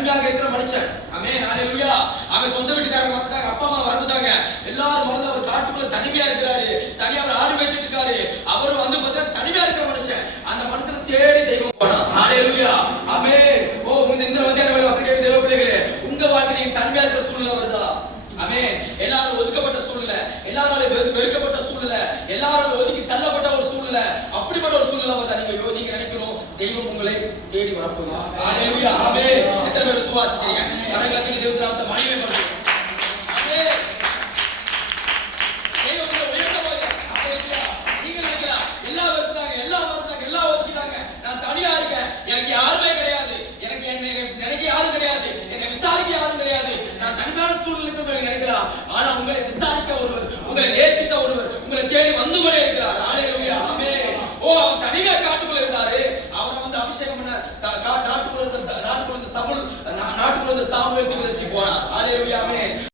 தனிமையாக இருக்கிற மனுஷன். ஆமென், ஹalleluya. அவன் சொந்த வீட்டுக்காரங்க வந்துட்டாங்க, அப்பா அம்மா மறந்துட்டாங்க, எல்லாரும் மறந்து அவர் காட்டுக்குள்ள தனிமையா இருக்கிறாரு. தனியா அவர் ஆடு மேய்ச்சிட்டு இருக்காரு. அவர் வந்து பார்த்தா தனிமையா இருக்கிற மனுஷன். அந்த மனுஷனை தேடி தெய்வம் போனான். ஹalleluya. ஆமென். ஓ இந்த மத்தியான வேளை வசனம் கேட்கிற தேவ பிள்ளைகளே, உங்க வாழ்க்கையில தனிமையா இருக்கிற சூழ்நிலை வருதா? ஆமென். எல்லாரும் ஒதுக்கப்பட்ட சூழ்நிலை, எல்லாராலும் வெறுக்கப்பட்ட சூழ்நிலை, எல்லாரும் ஒதுக்கி தள்ளப்பட்ட ஒரு சூழ்நிலை, அப்படிப்பட்ட ஒரு சூழ்நிலை வந்து நீங்க நினைக்கணும் தெய்வம் உங்களை தேடி வரப்போகுது. ஹalleluya. ஆமென். எத்தனை பேர் விசுவாசிக்கிறீங்க? கரங்களை தேவனுடைய நாமத்தை மகிமைப்படுத்துங்க. ஆமென். தெய்வம் உங்களை உயர்த்த போகிறார். ஹalleluya. நீங்க நினைக்கலாம் எல்லாம் வெறுத்தாங்க, எல்லாம் மறந்தாங்க, எல்லாம் ஒதுக்கிட்டாங்க, நான் தனியா இருக்கேன், எனக்கு யாருமே கிடையாது, எனக்கு நினைக்க யாரும் கிடையாது, என்னை விசாரிக்க யாரும் கிடையாது, நான் தனிமையான சூழ்நிலைக்கு நினைக்கலாம். ஆனா உங்களை விசாரிக்க ஒருவர், உங்களை நேசிக்க ஒருவர் உங்களை தேடி வந்து கொண்டே இருக்கிறார். ஹalleluya. ஆமென். ஓ அவர் தனியா காட்டுக்குள்ள இருந்தாரு, அவரை வந்து அபிஷேகம் பண்ண நாட்டுக்குள்ள இருந்த சவுல், நாட்டுக்குள்ள இருந்த சாமுவேல் தீர்க்கதரிசி போனார்.